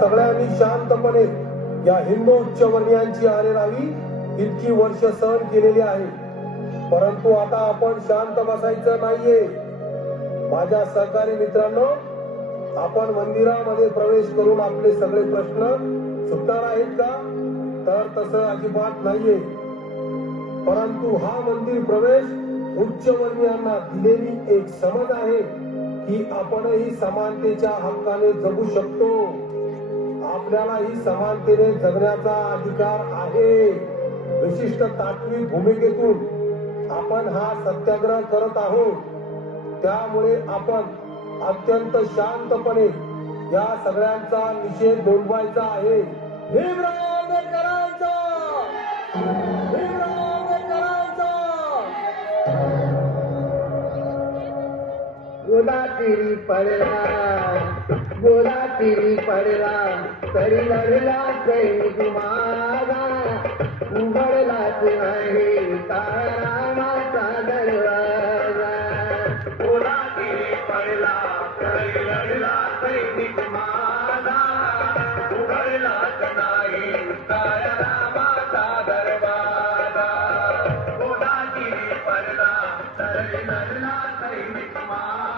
सगळ्यांनी शांतपणे या हिंदू उच्चवर्णीयांची आरेरावी इतकी वर्ष सहन केलेली आहे, परंतु आता आपण शांत बसायचं नाहीये. माझ्या सहकारी मित्रांनो, आपण मंदिरामध्ये प्रवेश करून आपले सगळे प्रश्न सुटणार आहेत का? तर तसं अजिबात नाहीये. परंतु हा मंदिर प्रवेश उच्चवर्णीयांना दिलेली एक समज आहे की आपणही समानतेच्या हक्काने जगू शकतो. आपल्यालाही समानतेने जगण्याचा अधिकार आहे. विशिष्ट तात्विक भूमिकेतून आपण हा सत्याग्रह करत आहोत. त्यामुळे आपण अत्यंत शांतपणे या सगळ्यांचा निषेध नोंदवायचा आहे. भीमराव आंबेडकरांचा! भीमराव आंबेडकरांचा! गोला तिरी पडला तरी लढला सैनिक माझा, उघडलाच नाही तारामाचा दरवाजा. गोला तिरी पडला तरी लढला सैनिक माझा, उघडलाच नाही तारामाचा दरवाजा. गोला तिरी पडला तरी लढला सैनिक माझा.